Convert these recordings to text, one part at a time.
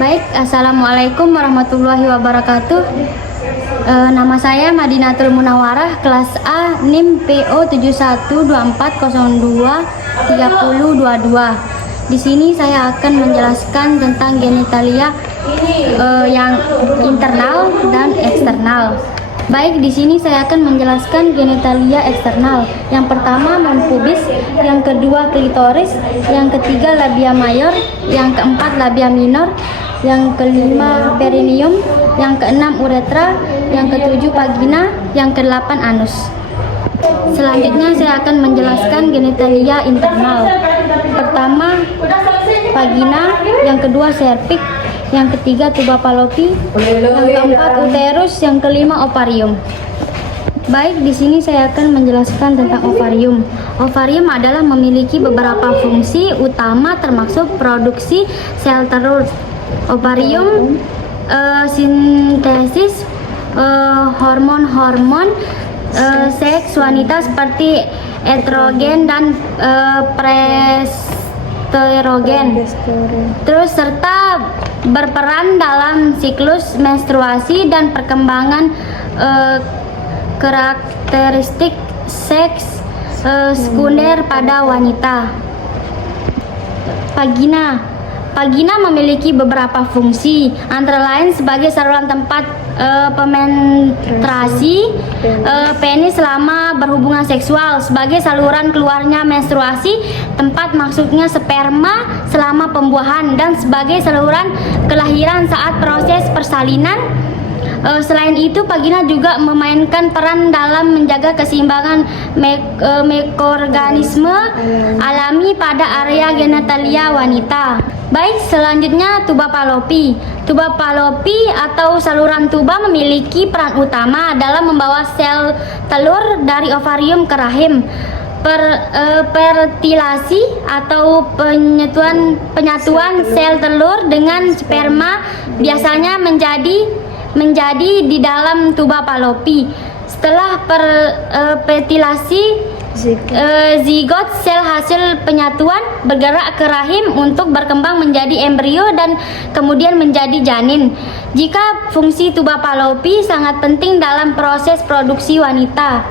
Baik, Assalamualaikum warahmatullahi wabarakatuh. Nama saya Madinatul Munawarah, kelas A, NIM PO 7124023022. Di sini saya akan menjelaskan tentang genitalia yang internal dan eksternal. Baik, di sini saya akan menjelaskan genitalia eksternal. Yang pertama non pubis, yang kedua klitoris, yang ketiga labia mayor, yang keempat labia minor, yang kelima perineum, yang keenam uretra, yang ketujuh vagina, yang kedelapan anus. Selanjutnya saya akan menjelaskan genitalia internal. Pertama vagina, yang kedua cervix, yang ketiga tuba fallopi, yang keempat uterus, yang kelima ovarium. Baik, di sini saya akan menjelaskan tentang ovarium. Ovarium adalah memiliki beberapa fungsi utama termasuk produksi sel telur. Ovarium sintesis hormon-hormon seks wanita seperti estrogen dan progesteron. Terus serta berperan dalam siklus menstruasi dan perkembangan karakteristik seks sekunder pada wanita. Vagina memiliki beberapa fungsi, antara lain sebagai saluran tempat penetrasi penis selama berhubungan seksual, sebagai saluran keluarnya menstruasi, tempat masuknya sperma selama pembuahan, dan sebagai saluran kelahiran saat proses persalinan. Selain itu, vagina juga memainkan peran dalam menjaga keseimbangan mikroorganisme alami pada area genitalia wanita. Baik, selanjutnya tuba fallopi. Tuba fallopi atau saluran tuba memiliki peran utama dalam membawa sel telur dari ovarium ke rahim. Fertilasi atau penyatuan sel telur dengan sperma biasanya menjadi di dalam tuba fallopi. Setelah fertilasi, zigot sel hasil penyatuan bergerak ke rahim untuk berkembang menjadi embrio dan kemudian menjadi janin. Jika fungsi tuba fallopi sangat penting dalam proses produksi wanita.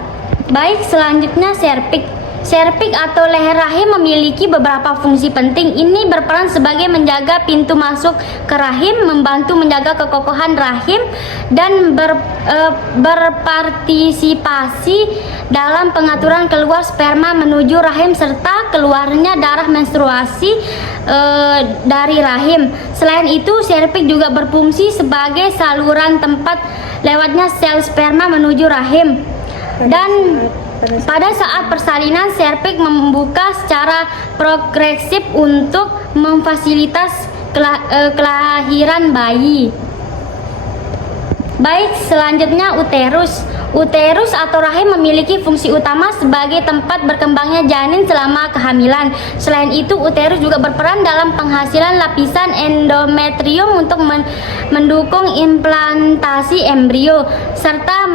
Baik, selanjutnya cervix. Cervix atau leher rahim memiliki beberapa fungsi penting. Ini berperan sebagai menjaga pintu masuk ke rahim, membantu menjaga kekokohan rahim, dan berpartisipasi dalam pengaturan keluar sperma menuju rahim serta keluarnya darah menstruasi dari rahim. Selain itu, cervix juga berfungsi sebagai saluran tempat lewatnya sel sperma menuju rahim. Dan pada saat persalinan, cervix membuka secara progresif untuk memfasilitas kelahiran bayi. Baik, selanjutnya uterus. Uterus atau rahim memiliki fungsi utama sebagai tempat berkembangnya janin selama kehamilan. Selain itu, uterus juga berperan dalam penghasilan lapisan endometrium untuk mendukung implantasi embrio serta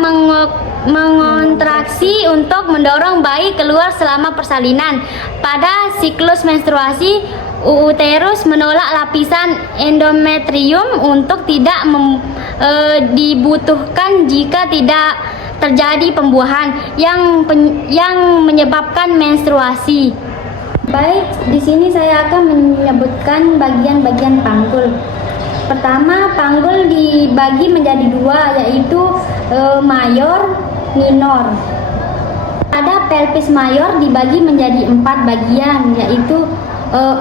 mengontraksi untuk mendorong bayi keluar selama persalinan. Pada siklus menstruasi, uterus menolak lapisan endometrium untuk tidak dibutuhkan jika tidak terjadi pembuahan yang menyebabkan menstruasi. Baik, di sini saya akan menyebutkan bagian-bagian panggul. Pertama, panggul dibagi menjadi dua, yaitu mayor, minor. Pada pelvis mayor dibagi menjadi 4 bagian, yaitu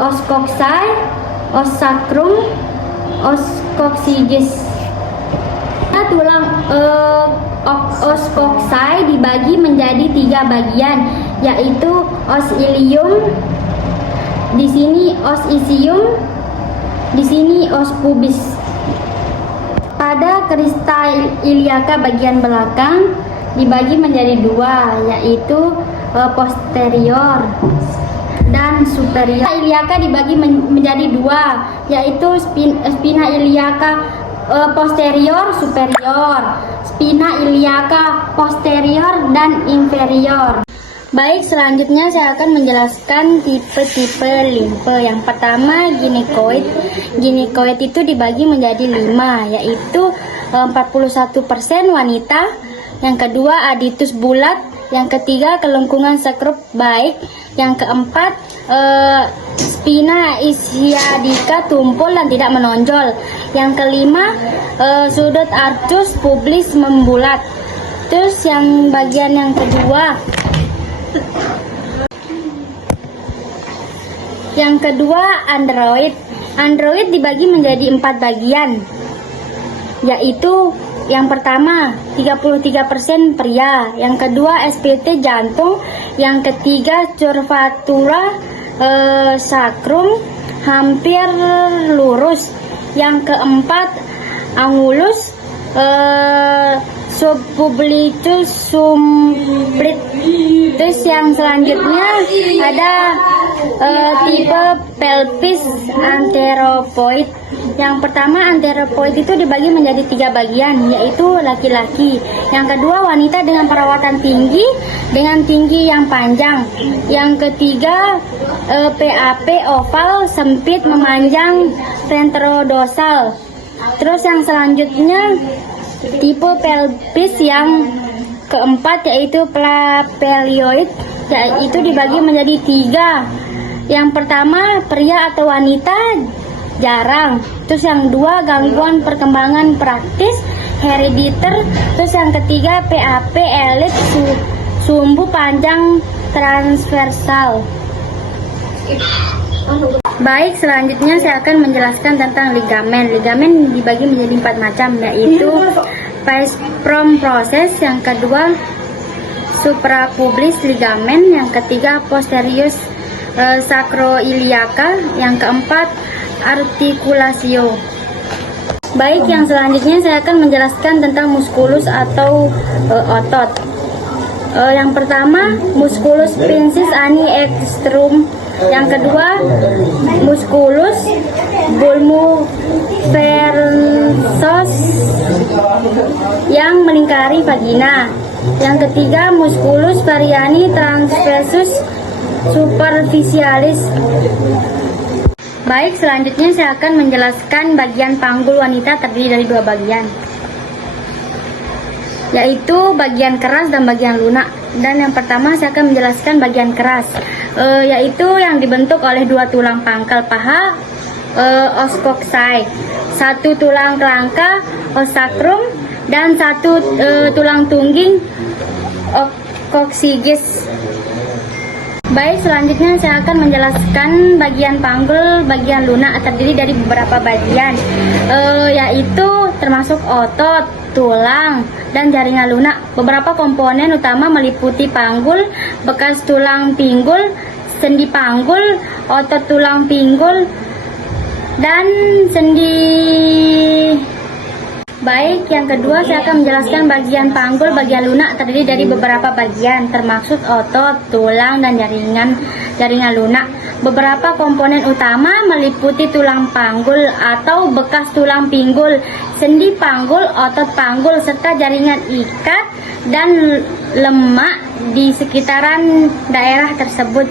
os coxae, os sacrum, os coccygeus. Tulang os coxae dibagi menjadi 3 bagian, yaitu os ilium, di sini os isium, di sini os pubis. Pada krista iliaca bagian belakang dibagi menjadi 2, yaitu posterior dan superior. Iliaca dibagi menjadi 2, yaitu spina iliaca posterior superior, spina iliaca posterior dan inferior. Baik, selanjutnya saya akan menjelaskan tipe-tipe limfe. Yang pertama, ginekoid. Ginekoid itu dibagi menjadi 5, yaitu 41% wanita. Yang kedua, aditus bulat. Yang ketiga, kelengkungan sekrup baik. Yang keempat, spina ischiadica tumpul dan tidak menonjol. Yang kelima, sudut arcus publis membulat. Terus yang bagian yang kedua, android. Android dibagi menjadi 4 bagian, yaitu yang pertama 33% pria, yang kedua SPT jantung, yang ketiga curvatura sacrum hampir lurus, yang keempat angulus subpublicus sumplit. Terus yang selanjutnya ada tipe pelvis anteropoid. Yang pertama, anteropoid itu dibagi menjadi 3 bagian, yaitu laki-laki. Yang kedua, wanita dengan perawatan tinggi dengan tinggi yang panjang. Yang ketiga, PAP oval sempit memanjang ventrodorsal. Terus yang selanjutnya tipe pelvis yang keempat, yaitu plapelioid, yaitu dibagi menjadi 3. Yang pertama, pria atau wanita jarang. Terus yang dua, gangguan perkembangan praktis herediter. Terus yang ketiga, PAP elit sumbu panjang transversal. Baik, selanjutnya saya akan menjelaskan tentang ligamen. Ligamen dibagi menjadi 4 macam, yaitu Prom proses, yang kedua suprapubis ligamen, yang ketiga posterius sacroiliaca, yang keempat articulatio. Baik, yang selanjutnya saya akan menjelaskan tentang musculus atau otot. Yang pertama, musculus pincis ani extrum. Yang kedua, musculus bulboversus yang melingkari vagina. Yang ketiga, musculus variani transversus superficialis. Baik, selanjutnya saya akan menjelaskan bagian panggul wanita terdiri dari 2 bagian, yaitu bagian keras dan bagian lunak. Dan yang pertama saya akan menjelaskan bagian keras, yaitu yang dibentuk oleh 2 tulang pangkal paha, oscoxae, 1 tulang kerangka, ossacrum, dan 1 tulang tungging, coccyges. Baik, selanjutnya saya akan menjelaskan bagian panggul, bagian lunak terdiri dari beberapa bagian, yaitu termasuk otot, tulang, dan jaringan lunak. Beberapa komponen utama meliputi panggul, bekas tulang pinggul, sendi panggul, otot tulang pinggul, dan sendi. Baik, yang kedua saya akan menjelaskan bagian panggul, bagian lunak terdiri dari beberapa bagian, termasuk otot, tulang, dan jaringan lunak. Beberapa komponen utama meliputi tulang panggul atau bekas tulang pinggul, sendi panggul, otot panggul, serta jaringan ikat dan lemak di sekitaran daerah tersebut.